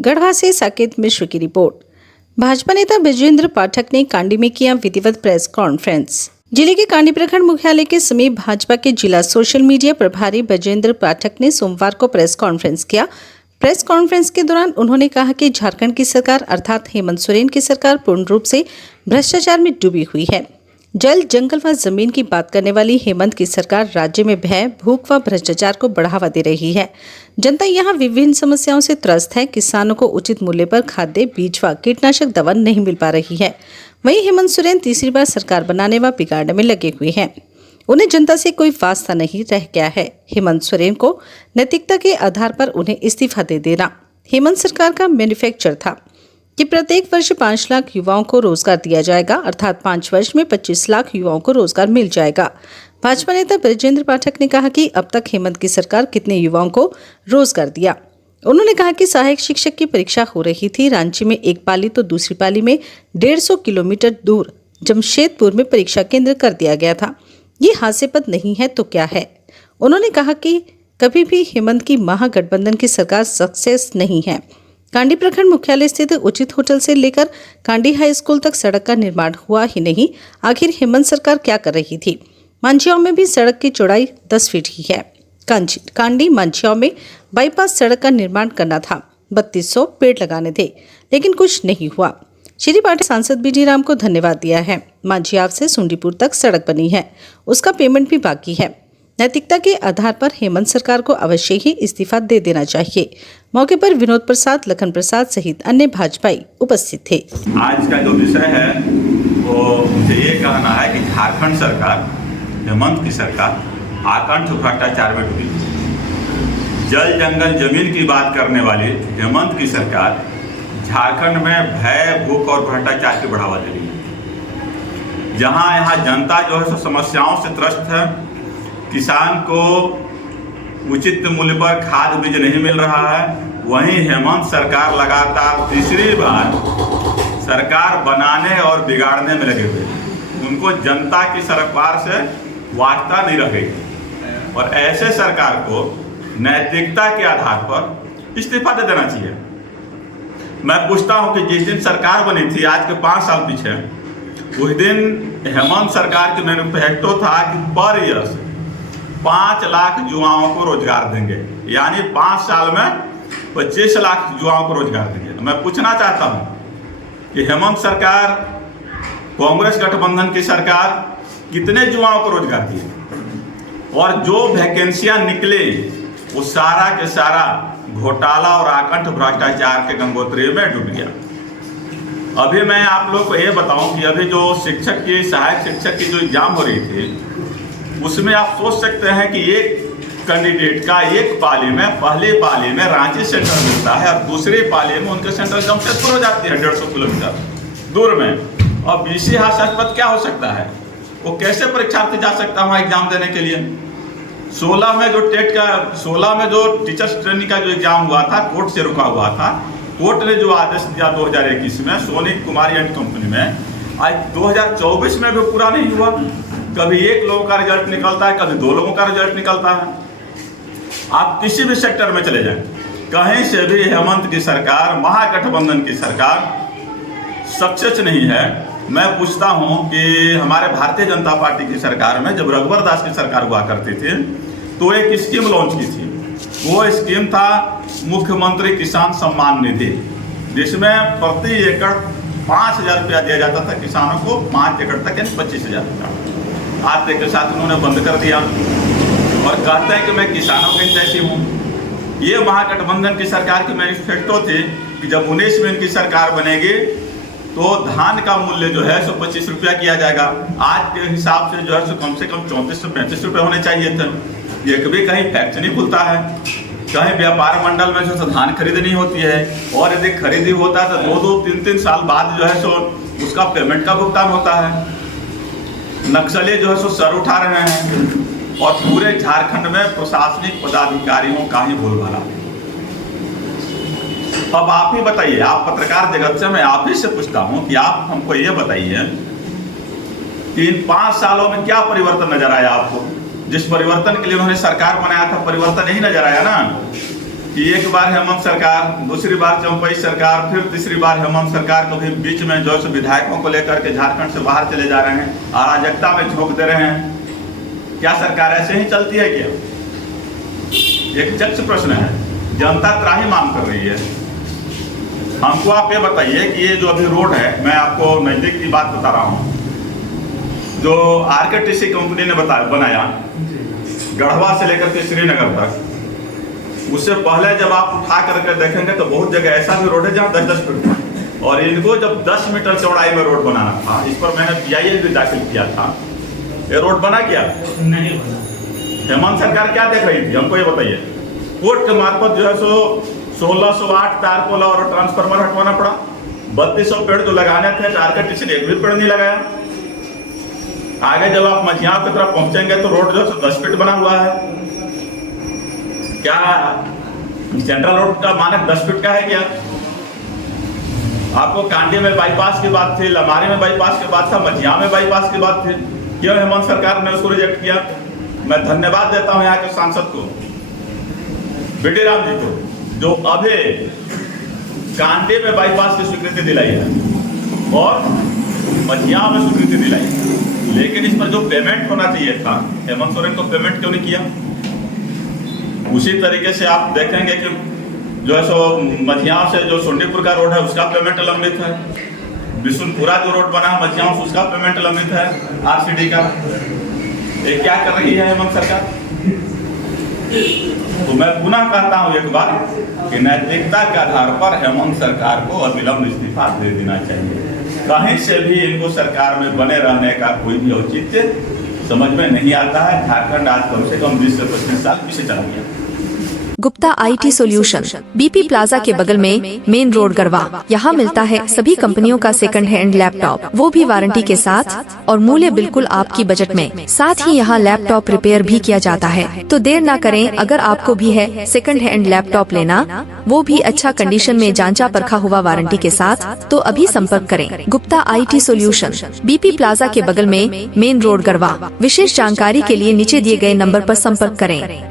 गढ़वा से साकेत मिश्र की रिपोर्ट। भाजपा नेता बृजेंद्र पाठक ने कांडी में किया विधिवत प्रेस कॉन्फ्रेंस। जिले के कांडी प्रखंड मुख्यालय के समीप भाजपा के जिला सोशल मीडिया प्रभारी बृजेंद्र पाठक ने सोमवार को प्रेस कॉन्फ्रेंस किया। प्रेस कॉन्फ्रेंस के दौरान उन्होंने कहा कि झारखंड की सरकार अर्थात हेमंत सोरेन की सरकार पूर्ण रूप से भ्रष्टाचार में डूबी हुई है। जल, जंगल व जमीन की बात करने वाली हेमंत की सरकार राज्य में भय, भूख व भ्रष्टाचार को बढ़ावा दे रही है। जनता यहां विभिन्न समस्याओं से त्रस्त है। किसानों को उचित मूल्य पर खाद्य, बीज व कीटनाशक दवा नहीं मिल पा रही है। वहीं हेमंत सोरेन तीसरी बार सरकार बनाने व बिगाड़ने में लगे हुए हैं। उन्हें जनता से कोई वास्ता नहीं रह गया है। हेमंत सोरेन को नैतिकता के आधार पर उन्हें इस्तीफा दे देना। हेमंत सरकार का मैन्युफैक्चर था कि प्रत्येक वर्ष 5 लाख युवाओं को रोजगार दिया जाएगा, अर्थात 5 वर्ष में 25 लाख युवाओं को रोजगार मिल जाएगा। भाजपा नेता बृजेंद्र पाठक ने कहा कि अब तक हेमंत की सरकार कितने युवाओं को रोजगार दिया। उन्होंने कहा कि सहायक शिक्षक की परीक्षा हो रही थी। रांची में एक पाली तो दूसरी पाली में 150 किलोमीटर दूर जमशेदपुर में परीक्षा केंद्र कर दिया गया था। ये हास्यास्पद नहीं है तो क्या है। उन्होंने कहा कि कभी भी हेमंत की महागठबंधन की सरकार सक्सेस नहीं है। कांडी प्रखंड मुख्यालय स्थित उचित होटल से लेकर कांडी हाई स्कूल तक सड़क का निर्माण हुआ ही नहीं। आखिर हेमंत सरकार क्या कर रही थी। मांझियाओं में भी सड़क की चौड़ाई 10 फीट ही है। कांडी मांझियाओं में बाईपास सड़क का निर्माण करना था, 3200 पेड़ लगाने थे, लेकिन कुछ नहीं हुआ। श्री पाटिल सांसद बीडी राम को धन्यवाद दिया है। मांझियाव से सुंडीपुर तक सड़क बनी है, उसका पेमेंट भी बाकी है। नैतिकता के आधार पर हेमंत सरकार को अवश्य ही इस्तीफा दे देना चाहिए। मौके पर विनोद प्रसाद, लखन प्रसाद सहित अन्य भाजपाई उपस्थित थे। आज का जो विषय है वो मुझे ये कहना है कि झारखंड सरकार, हेमंत की सरकार आकंठ भ्रष्टाचार में डूबी। जल, जंगल, जमीन की बात करने वाली हेमंत की सरकार झारखंड में भय, भूख और भ्रष्टाचार की बढ़ावा दे रही है। यहाँ जनता जो है सो समस्याओं से त्रस्त है। किसान को उचित मूल्य पर खाद बीज नहीं मिल रहा है। वहीं हेमंत सरकार लगातार तीसरी बार सरकार बनाने और बिगाड़ने में लगे हुए हैं। उनको जनता की सरकार से वास्ता नहीं रहेगी और ऐसे सरकार को नैतिकता के आधार पर इस्तीफा दे देना चाहिए। मैं पूछता हूं कि जिस दिन सरकार बनी थी, आज के 5 साल पीछे, उस दिन हेमंत सरकार की मैनिफेस्टो था कि पर ईयर 5 लाख युवाओं को रोजगार देंगे, यानी 5 साल में 25 लाख युवाओं को रोजगार देंगे। मैं पूछना चाहता हूं कि हेमंत सरकार, कांग्रेस गठबंधन की सरकार कितने युवाओं को रोजगार दिए और जो वैकेंसियां निकले वो सारा के सारा घोटाला और आकंठ भ्रष्टाचार के गंगोत्री में डूब गया। अभी मैं आप लोग को ये बताऊं कि अभी जो शिक्षक की, सहायक शिक्षक की जो एग्जाम हो रही थी, उसमें आप सोच सकते हैं कि एक कैंडिडेट का एक पाली में, पहली पाली में रांची सेंटर मिलता है और दूसरी पाली में उनके सेंटर जमशेदपुर हो जाती है 150 किलोमीटर दूर में। और बीसी हास्यास्पद क्या हो सकता है? वो कैसे परीक्षार्थी जा सकता है वहाँ एग्जाम देने के लिए? 16 में जो टेट का, 16 में जो टीचर्स ट्रेनिंग का जो एग्जाम हुआ था, कोर्ट से रुका हुआ था। कोर्ट ने जो आदेश दिया 2021 में सोनी कुमार एंड कंपनी में, आज 2024 में भी पूरा नहीं हुआ। कभी एक लोगों का रिजल्ट निकलता है, कभी 2 लोगों का रिजल्ट निकलता है। आप किसी भी सेक्टर में चले जाएं, कहीं से भी हेमंत की सरकार, महागठबंधन की सरकार सक्सेस नहीं है। मैं पूछता हूं कि हमारे भारतीय जनता पार्टी की सरकार में जब रघुवर दास की सरकार हुआ करती थी तो एक स्कीम लॉन्च की थी। वो स्कीम था मुख्यमंत्री किसान सम्मान निधि, जिसमें प्रति एकड़ 5,000 रुपया दिया जाता था किसानों को, 5 एकड़ तक यानी 25,000 रुपया। आज के साथ उन्होंने बंद कर दिया और कहते हैं कि मैं किसानों के हितैषी हूँ। ये महागठबंधन की सरकार की मैनिफेस्टो थी कि जब 19 में इनकी सरकार बनेगी तो धान का मूल्य जो है सो 25 रुपया किया जाएगा। आज के हिसाब से जो है सो कम से कम 34 से 35 रुपये होने चाहिए थे। ये कभी कहीं फैक्ट नहीं खुलता है, कहीं व्यापार मंडल में जो है धान खरीदनी होती है और यदि खरीदी होता है तो 2-2, 3-3 साल बाद जो है सो उसका पेमेंट का भुगतान होता है। नक्सली जो है सो सर उठा रहे हैं और पूरे झारखंड में प्रशासनिक पदाधिकारियों का ही बोलबाला। अब आप ही बताइए, आप पत्रकार जगत से, मैं आप ही से पूछता हूं कि आप हमको ये बताइए कि इन 5 सालों में क्या परिवर्तन नजर आया आपको? जिस परिवर्तन के लिए उन्होंने सरकार बनाया था, परिवर्तन नहीं नजर आया ना। कि एक बार हेमंत सरकार, दूसरी बार चंपई सरकार, फिर तीसरी बार हेमंत सरकार को भी बीच में जो है विधायकों को लेकर के झारखंड से बाहर चले जा रहे हैं, अराजकता में झोंक दे रहे हैं। क्या सरकार ऐसे ही चलती है क्या? एक यक्ष प्रश्न है, जनता त्राही मांग कर रही है। हमको आप ये बताइए कि ये जो अभी रोड है, मैं आपको नज़दीक की बात बता रहा हूँ, जो आरकेटीसी कंपनी ने बनाया गढ़वा से लेकर के श्रीनगर तक, उससे पहले जब आप उठा करके देखेंगे तो बहुत जगह ऐसा भी रोड है जहाँ 10-10 फीट, और इनको जब 10 मीटर चौड़ाई में रोड बनाना था, इस पर मैंने PIL भी दाखिल किया था। ये रोड बना क्या? नहीं बना। हेमंत सरकार क्या देख रही थी, हमको ये बताइए। कोर्ट के मार्फत जो है सो 1608 तार पोल और ट्रांसफार्मर हटवाना पड़ा। 3200 पेड़ जो लगाने थे, आरकेटीसी ने एक भी पेड़ नहीं लगाया। आगे जब आप मझियाव की तरफ पहुंचेंगे तो रोड जो है 10 फीट बना हुआ है। क्या सेंट्रल रोड का मानक 10 फीट का है क्या? आपको कांडी में बाईपास की बात थी, लमारी में बाईपास की बात था, मझिया में बाईपास की बात थी, क्यों हेमंत सरकार ने उसको रिजेक्ट किया? मैं धन्यवाद देता हूं यहाँ के सांसद को, बीडी राम जी को, जो अभी कांडी में बाईपास की स्वीकृति दिलाई है और मझिया में स्वीकृति दिलाई है। लेकिन इस पर जो पेमेंट होना चाहिए था, हेमंत सोरेन को पेमेंट क्यों नहीं किया? उसी तरीके से आप देखेंगे कि जो है सो मझियाव से जो सोंडीपुर का रोड है उसका पेमेंट लंबित है। बिशुनपुरा जो रोड बना है मझियाव से, उसका पेमेंट लंबित है RCD का। ये क्या कर रही है हेमंत सरकार? तो मैं पुनः कहता हूं एक बार कि नैतिकता के आधार पर हेमंत सरकार को अविलंब इस्तीफा दे देना चाहिए। कहीं से भी इनको सरकार में बने रहने का कोई भी औचित्य समझ में नहीं आता है। झारखंड आज कम से कम 20 से 25 साल पीछे चला गया। Gupta IT solution, BP plaza के बगल में, मेन रोड गढ़वा। यहाँ मिलता है सभी कंपनियों का सेकंड हैंड लैपटॉप, वो भी वारंटी के साथ और मूल्य बिल्कुल आपकी बजट में। साथ ही यहाँ लैपटॉप रिपेयर भी किया जाता है। तो देर ना करें, अगर आपको भी है सेकंड हैंड लैपटॉप लेना, वो भी अच्छा कंडीशन में, जांचा परखा हुआ वारंटी के साथ, तो अभी संपर्क करें। Gupta IT solution, BP plaza के बगल में, मेन रोड गढ़वा। विशेष जानकारी के लिए नीचे दिए गए नंबर पर संपर्क करें।